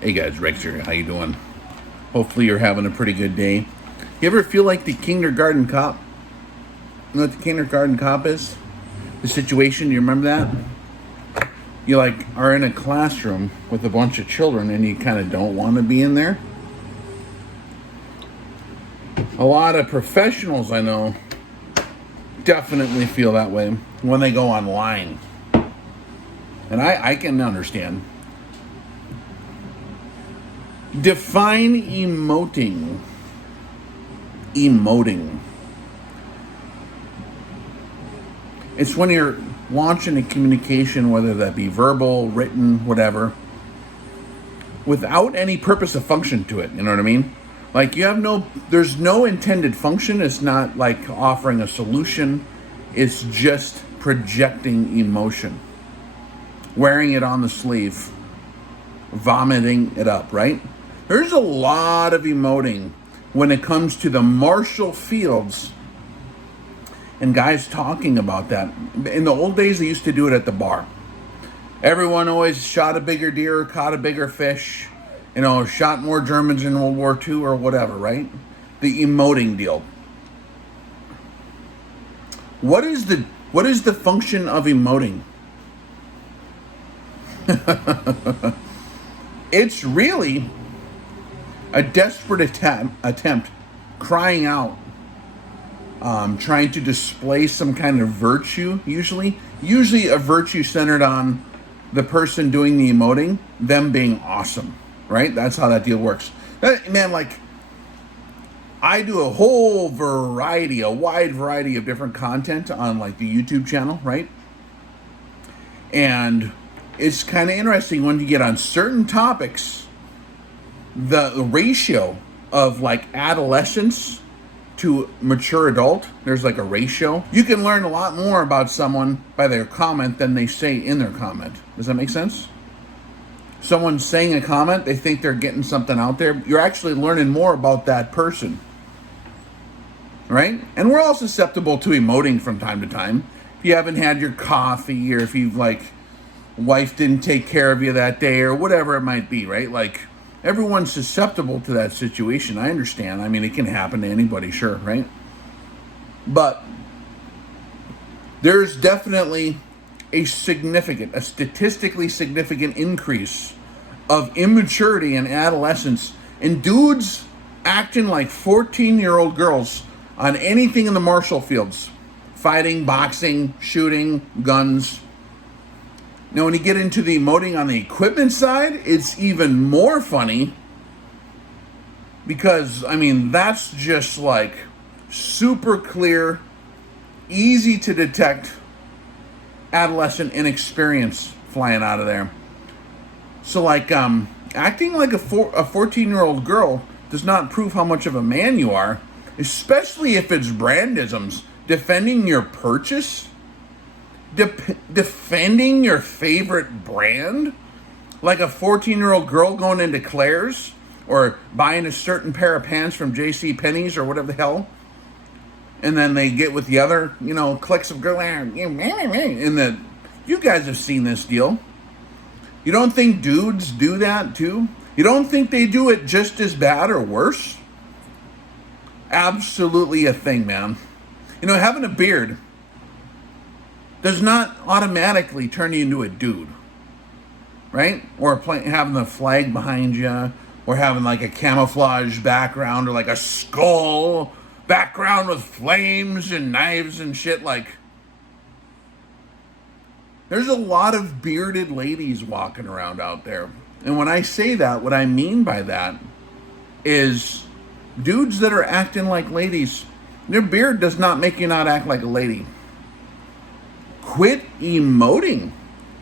Hey guys, Rex here. How you doing? Hopefully you're having a pretty good day. You ever feel like the kindergarten cop? You know what the kindergarten cop is? The situation, you remember that? You like are in a classroom with a bunch of children and you kind of don't want to be in there. A lot of professionals I know definitely feel that way when they go online. And I can understand. Define emoting. Emoting. It's when you're launching a communication, whether that be verbal, written, whatever, without any purpose of function to it. You know what I mean? Like there's no intended function. It's not like offering a solution. It's just projecting emotion. Wearing it on the sleeve. Vomiting it up, right? There's a lot of emoting when it comes to the Marshall Fields and guys talking about that. In the old days, they used to do it at the bar. Everyone always shot a bigger deer, caught a bigger fish, shot more Germans in World War II or whatever, right? The emoting deal. What is the function of emoting? It's really a desperate attempt, crying out, trying to display some kind of virtue, usually a virtue centered on the person doing the emoting, them being awesome, right? That's how that deal works. I do a wide variety of different content on like the YouTube channel, right? And it's kind of interesting when you get on certain topics, the ratio of like adolescence to mature adult, there's like a ratio. You can learn a lot more about someone by their comment than they say in their comment. Does that make sense? Someone saying a comment, they think they're getting something out there. You're actually learning more about that person, right? And we're all susceptible to emoting from time to time. If you haven't had your coffee, or if you've wife didn't take care of you that day, or whatever it might be, right? Like, everyone's susceptible to that situation. I understand. I mean, it can happen to anybody, sure, right? But there's definitely a statistically significant increase of immaturity in adolescence, and dudes acting like 14-year-old girls on anything in the Marshall Fields. Fighting, boxing, shooting, guns. Now, when you get into the emoting on the equipment side, it's even more funny because, that's just like super clear, easy to detect adolescent inexperience flying out of there. So, acting like a 14-year-old girl does not prove how much of a man you are, especially if it's brandisms. Defending your purchase? Defending your favorite brand, like a 14-year-old girl going into Claire's or buying a certain pair of pants from J.C. Penney's or whatever the hell, and then they get with the other, cliques of girls, and you guys have seen this deal. You don't think dudes do that too? You don't think they do it just as bad or worse? Absolutely a thing, man. Having a beard does not automatically turn you into a dude, right? Or having the flag behind you, or having like a camouflage background, or like a skull background with flames and knives and shit. Like, there's a lot of bearded ladies walking around out there. And when I say that, what I mean by that is dudes that are acting like ladies. Their beard does not make you not act like a lady. Quit emoting.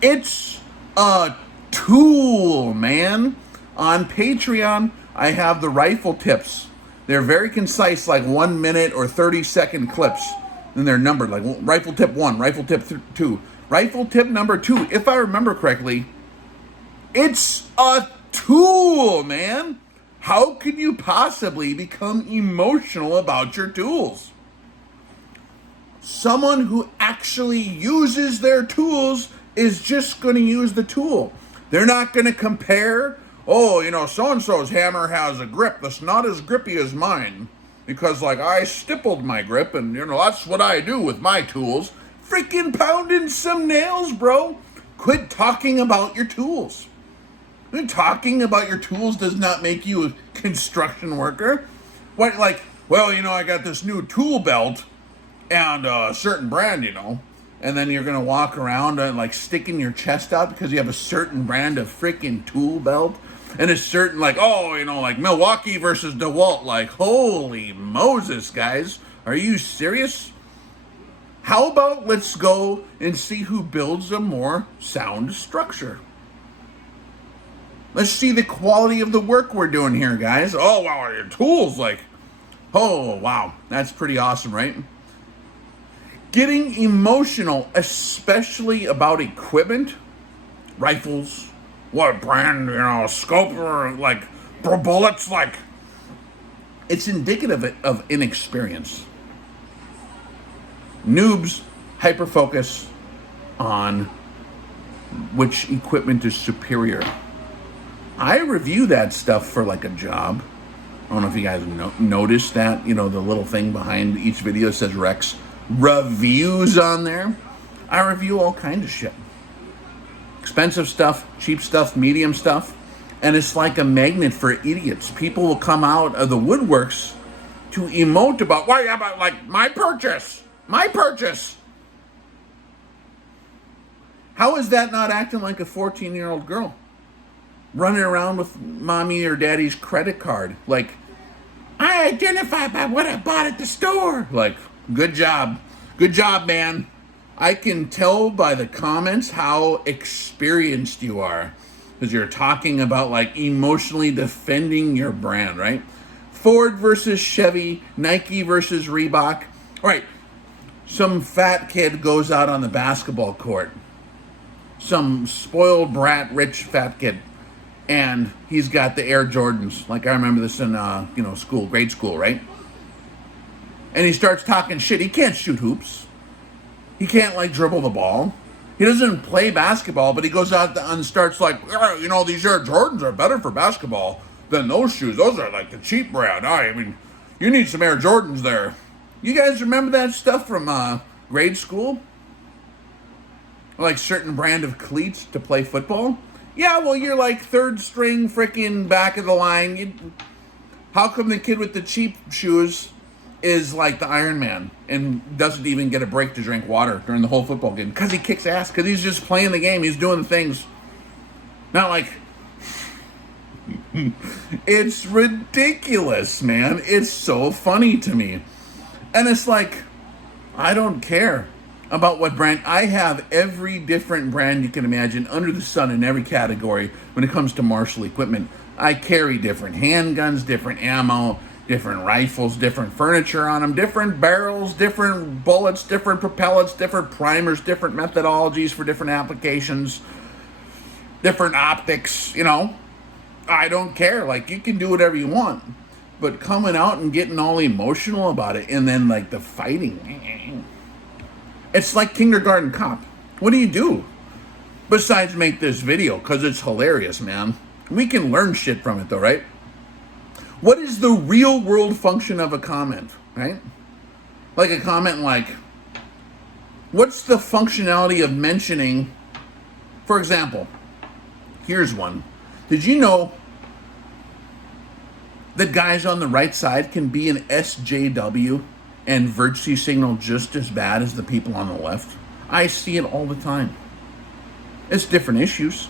It's a tool, man. On Patreon, I have the rifle tips. They're very concise, like 1 minute or 30-second clips. And they're numbered, like rifle tip 1, rifle tip 2. Rifle tip number 2, if I remember correctly, it's a tool, man. How could you possibly become emotional about your tools? Someone who actually uses their tools is just going to use the tool. They're not going to compare oh, so-and-so's hammer has a grip that's not as grippy as mine. Because, like, I stippled my grip, and, that's what I do with my tools. Freaking pounding some nails, bro. Quit talking about your tools. Talking about your tools does not make you a construction worker. What, like, well, I got this new tool belt and a certain brand, and then you're gonna walk around and like sticking your chest out because you have a certain brand of freaking tool belt and a certain like like Milwaukee versus DeWalt. Like, holy Moses, guys, are you serious? How about let's go and see who builds a more sound structure? Let's see the quality of the work we're doing here, guys. Oh, wow, your tools, like, oh, wow, that's pretty awesome, right? Getting emotional, especially about equipment, rifles, what brand, scope, or like bullets, like, it's indicative of inexperience. Noobs hyper-focus on which equipment is superior. I review that stuff for like a job. I don't know if you guys noticed that, the little thing behind each video says Rex Reviews on there. I review all kinds of shit. Expensive stuff, cheap stuff, medium stuff. And it's like a magnet for idiots. People will come out of the woodworks to emote about, why, about like my purchase. How is that not acting like a 14-year-old girl? Running around with mommy or daddy's credit card. Like, I identify by what I bought at the store. Like, good job. Good job, man. I can tell by the comments how experienced you are. Because you're talking about, like, emotionally defending your brand, right? Ford versus Chevy, Nike versus Reebok. All right, some fat kid goes out on the basketball court. Some spoiled brat, rich fat kid. And he's got the Air Jordans. Like, I remember this in, school, grade school, right? And he starts talking shit. He can't shoot hoops. He can't, like, dribble the ball. He doesn't play basketball, but he goes out and starts like, these Air Jordans are better for basketball than those shoes. Those are, like, the cheap brand. I mean, you need some Air Jordans there. You guys remember that stuff from grade school? Like, certain brand of cleats to play football? Yeah, well, you're like third string freaking back of the line. How come the kid with the cheap shoes is like the Iron Man and doesn't even get a break to drink water during the whole football game? Because he kicks ass. Because he's just playing the game. He's doing things. Not like... It's ridiculous, man. It's so funny to me. And it's like, I don't care about what brand. I have every different brand you can imagine under the sun in every category when it comes to martial equipment. I carry different handguns, different ammo, different rifles, different furniture on them, different barrels, different bullets, different propellants, different primers, different methodologies for different applications, different optics, I don't care. Like, you can do whatever you want. But coming out and getting all emotional about it and then, like, the fighting... It's like Kindergarten Cop. What do you do? Besides make this video, because it's hilarious, man. We can learn shit from it, though, right? What is the real world function of a comment, right? Like a comment like, what's the functionality of mentioning, for example, here's one. Did you know that guys on the right side can be an SJW and virtue signal just as bad as the people on the left? I see it all the time. It's different issues.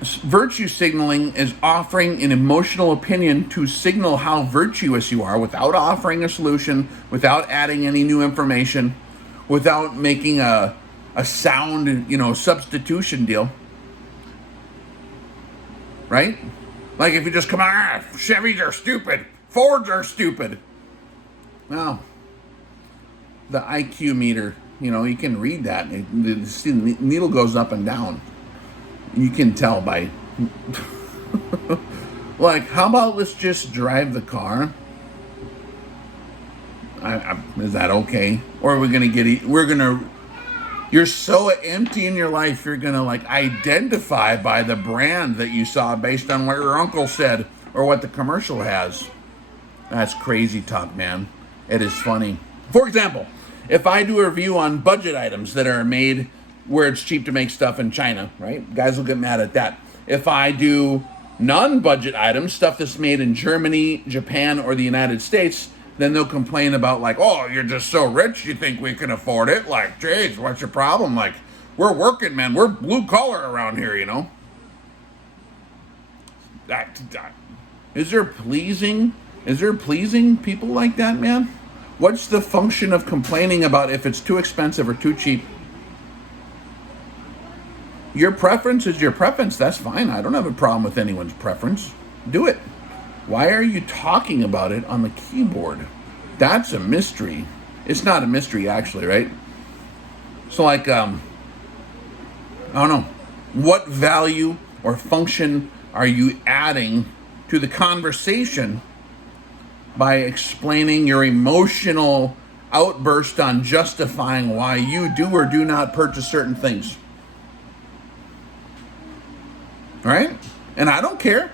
Virtue signaling is offering an emotional opinion to signal how virtuous you are without offering a solution, without adding any new information, without making a sound, substitution deal. Right? Like if you just come on, Chevys are stupid, Fords are stupid. Well, the IQ meter, you can read that. The needle goes up and down. You can tell by... Like, how about let's just drive the car? Is that okay? Or are we going to You're so empty in your life, you're going to like identify by the brand that you saw based on what your uncle said or what the commercial has. That's crazy talk, man. It is funny. For example, if I do a review on budget items that are made where it's cheap to make stuff in China, right? Guys will get mad at that. If I do non-budget items, stuff that's made in Germany, Japan, or the United States, then they'll complain about like, oh, you're just so rich, you think we can afford it? Like, geez, what's your problem? Like, we're working, man. We're blue collar around here, you know? Is there pleasing people like that, man? What's the function of complaining about if it's too expensive or too cheap? Your preference is your preference. That's fine. I don't have a problem with anyone's preference. Do it. Why are you talking about it on the keyboard? That's a mystery. It's not a mystery, actually, right? So, like, I don't know. What value or function are you adding to the conversation by explaining your emotional outburst on justifying why you do or do not purchase certain things? Right? And I don't care.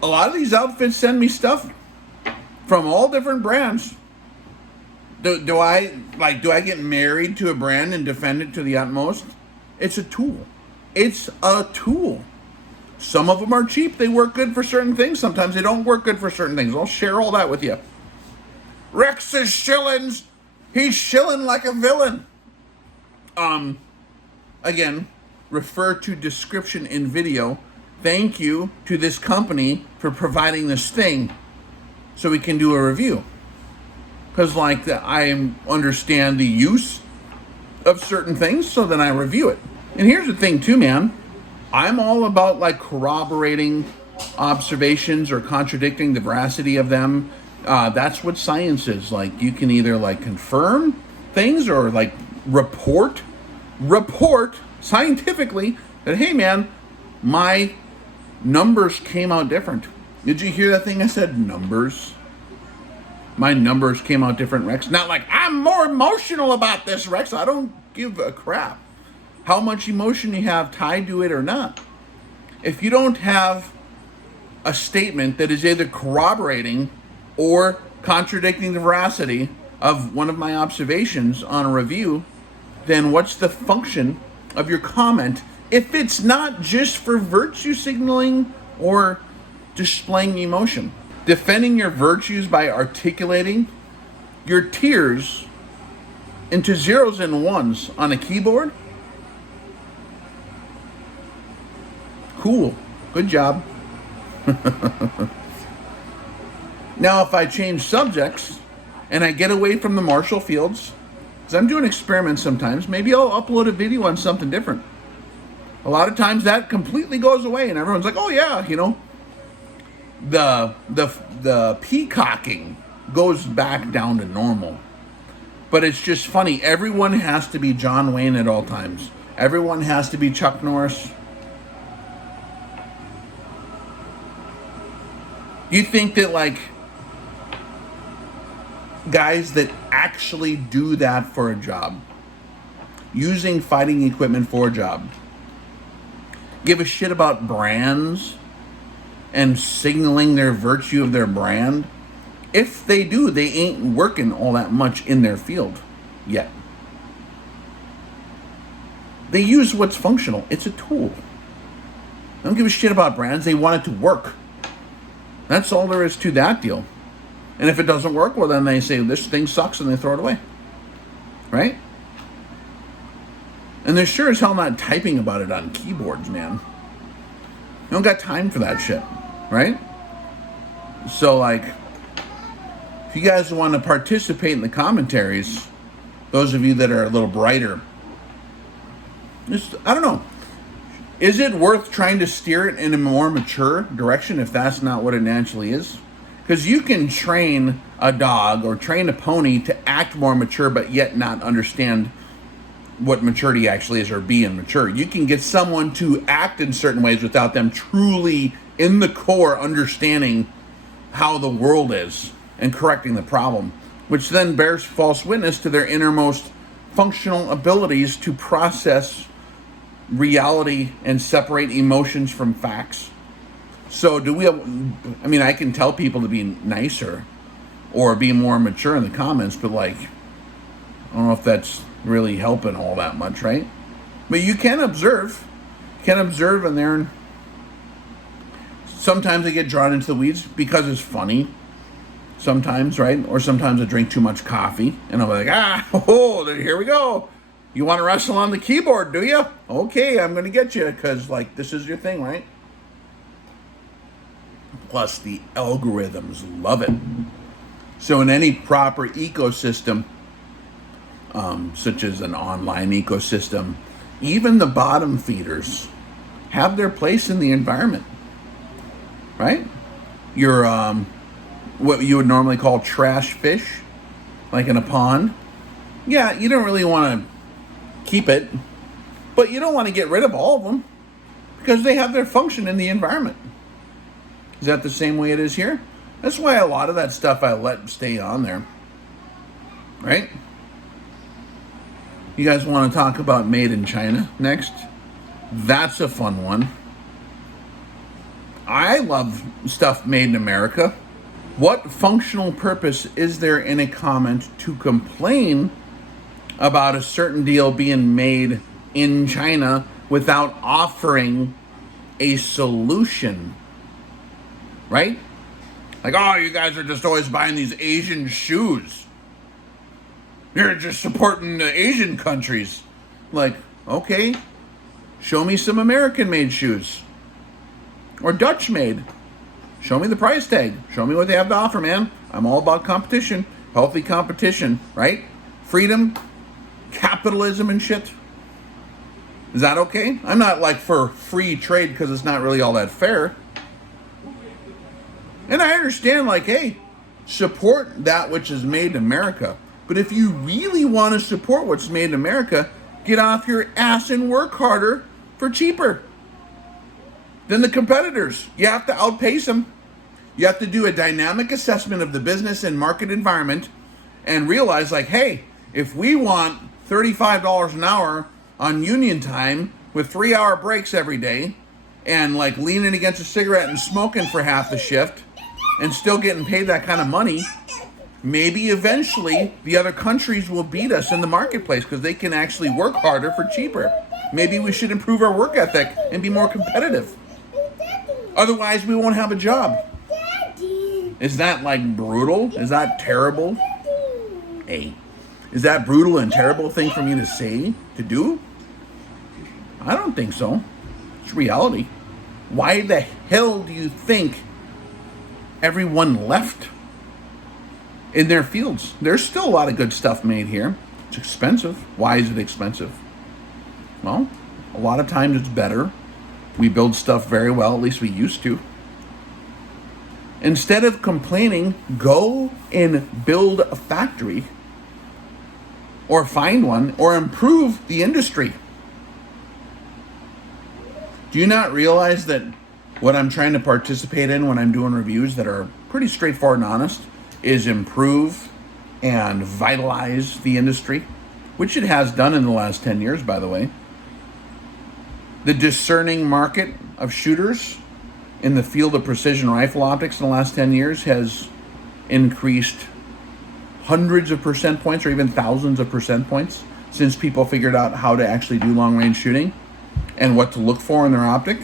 A lot of these outfits send me stuff from all different brands. Do I get married to a brand and defend it to the utmost? It's a tool. It's a tool. Some of them are cheap. They work good for certain things. Sometimes they don't work good for certain things. I'll share all that with you. Rex is shillings. He's shilling like a villain. Again, refer to description in video. Thank you to this company for providing this thing so we can do a review. Because like I understand the use of certain things, so then I review it. And here's the thing too, man. I'm all about like corroborating observations or contradicting the veracity of them. That's what science is. Like you can either like confirm things or like report scientifically that, hey man, my numbers came out different. Did you hear that thing I said? Numbers. My numbers came out different, Rex. Not like I'm more emotional about this, Rex. I don't give a crap how much emotion you have tied to it or not. If you don't have a statement that is either corroborating or contradicting the veracity of one of my observations on a review, then what's the function of your comment if it's not just for virtue signaling or displaying emotion? Defending your virtues by articulating your tears into zeros and ones on a keyboard? Cool. Good job. Now, if I change subjects and I get away from the Marshall fields, because I'm doing experiments sometimes, maybe I'll upload a video on something different. A lot of times that completely goes away and everyone's like, oh yeah, you know, the peacocking goes back down to normal. But it's just funny. Everyone has to be John Wayne at all times. Everyone has to be Chuck Norris. You think that like guys that actually do that for a job, using fighting equipment for a job, give a shit about brands and signaling their virtue of their brand? If they do, they ain't working all that much in their field yet. They use what's functional. It's a tool. They don't give a shit about brands. They want it to work. That's all there is to that deal. And if it doesn't work, well, then they say this thing sucks and they throw it away. Right? And they're sure as hell not typing about it on keyboards, man. You don't got time for that shit. Right? So, like, if you guys want to participate in the commentaries, those of you that are a little brighter, just, I don't know. Is it worth trying to steer it in a more mature direction if that's not what it naturally is? Because you can train a dog or train a pony to act more mature but yet not understand what maturity actually is or be immature. You can get someone to act in certain ways without them truly in the core understanding how the world is and correcting the problem, which then bears false witness to their innermost functional abilities to process reality and separate emotions from facts. So do we have, I mean, I can tell people to be nicer or be more mature in the comments, but like, I don't know if that's really helping all that much, right? But you can observe. And then sometimes I get drawn into the weeds because it's funny. Sometimes, right? Or sometimes I drink too much coffee and I'm like, here we go. You want to wrestle on the keyboard, do you? Okay, I'm going to get you because like this is your thing, right? Plus the algorithms love it. So in any proper ecosystem, such as an online ecosystem, even the bottom feeders have their place in the environment, right? Your what you would normally call trash fish, like in a pond. Yeah, you don't really want to keep it, but you don't want to get rid of all of them because they have their function in the environment. Is that the same way it is here? That's why a lot of that stuff I let stay on there, right? You guys want to talk about made in China next? That's a fun one. I love stuff made in America. What functional purpose is there in a comment to complain about a certain deal being made in China without offering a solution? Right? Like, oh, you guys are just always buying these Asian shoes. You're just supporting the Asian countries. Like, okay, show me some American-made shoes. Or Dutch-made. Show me the price tag. Show me what they have to offer, man. I'm all about competition. Healthy competition, right? Freedom, capitalism and shit. Is that okay? I'm not like for free trade because it's not really all that fair. And I understand, like, hey, support that which is made in America. But if you really want to support what's made in America, get off your ass and work harder for cheaper than the competitors. You have to outpace them. You have to do a dynamic assessment of the business and market environment and realize, like, hey, if we want $35 an hour on union time with 3-hour breaks every day and like leaning against a cigarette and smoking for half the shift, and still getting paid that kind of money, maybe eventually the other countries will beat us in the marketplace because they can actually work harder for cheaper. Maybe we should improve our work ethic and be more competitive. Otherwise, we won't have a job. Is that like brutal? Is that terrible? Hey, is that brutal and terrible thing for me to say, to do? I don't think so. It's reality. Why the hell do you think everyone left in their fields? There's still a lot of good stuff made here. It's expensive. Why is it expensive? Well, a lot of times it's better. We build stuff very well, at least we used to. Instead of complaining, go and build a factory or find one or improve the industry. Do you not realize that what I'm trying to participate in when I'm doing reviews that are pretty straightforward and honest is improve and vitalize the industry, which it has done in the last 10 years, by the way. The discerning market of shooters in the field of precision rifle optics in the last 10 years has increased hundreds of percent points or even thousands of percent points since people figured out how to actually do long-range shooting and what to look for in their optic.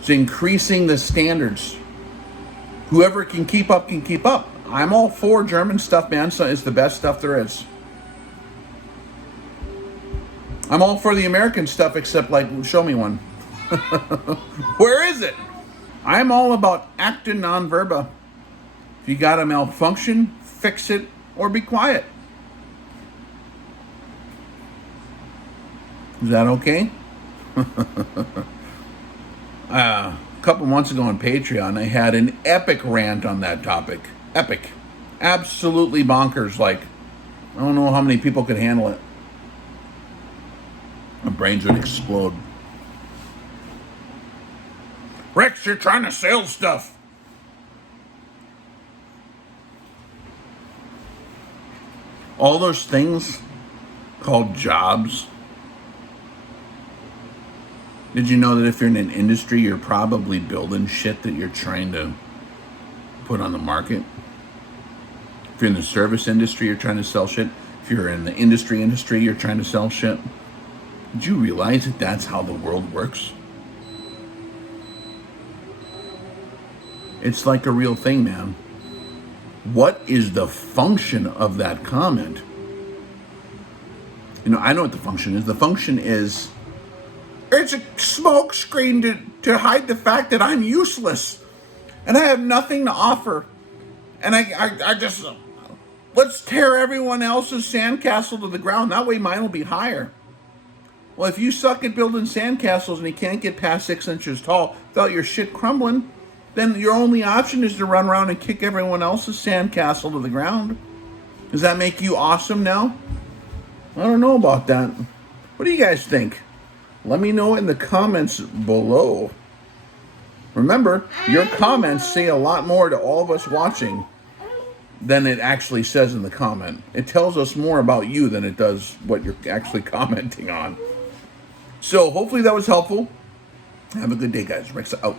It's increasing the standards. Whoever can keep up can keep up. I'm all for German stuff, man. So it's the best stuff there is. I'm all for the American stuff, except like, show me one. Where is it? I'm all about acta non verba. If you got a malfunction, fix it or be quiet. Is that okay? A couple months ago on Patreon, I had an epic rant on that topic. Epic. Absolutely bonkers. Like, I don't know how many people could handle it. My brains would explode. Rex, you're trying to sell stuff. All those things called jobs. Did you know that if you're in an industry, you're probably building shit that you're trying to put on the market? If you're in the service industry, you're trying to sell shit. If you're in the industry, you're trying to sell shit. Did you realize that that's how the world works? It's like a real thing, man. What is the function of that comment? You know, I know what the function is. The function is, it's a smoke screen to hide the fact that I'm useless and I have nothing to offer. And I just, let's tear everyone else's sandcastle to the ground. That way mine will be higher. Well, if you suck at building sandcastles and you can't get past 6 inches tall without your shit crumbling, then your only option is to run around and kick everyone else's sandcastle to the ground. Does that make you awesome now? I don't know about that. What do you guys think? Let me know in the comments below. Remember, your comments say a lot more to all of us watching than it actually says in the comment. It tells us more about you than it does what you're actually commenting on. So hopefully that was helpful. Have a good day, guys. Rex out.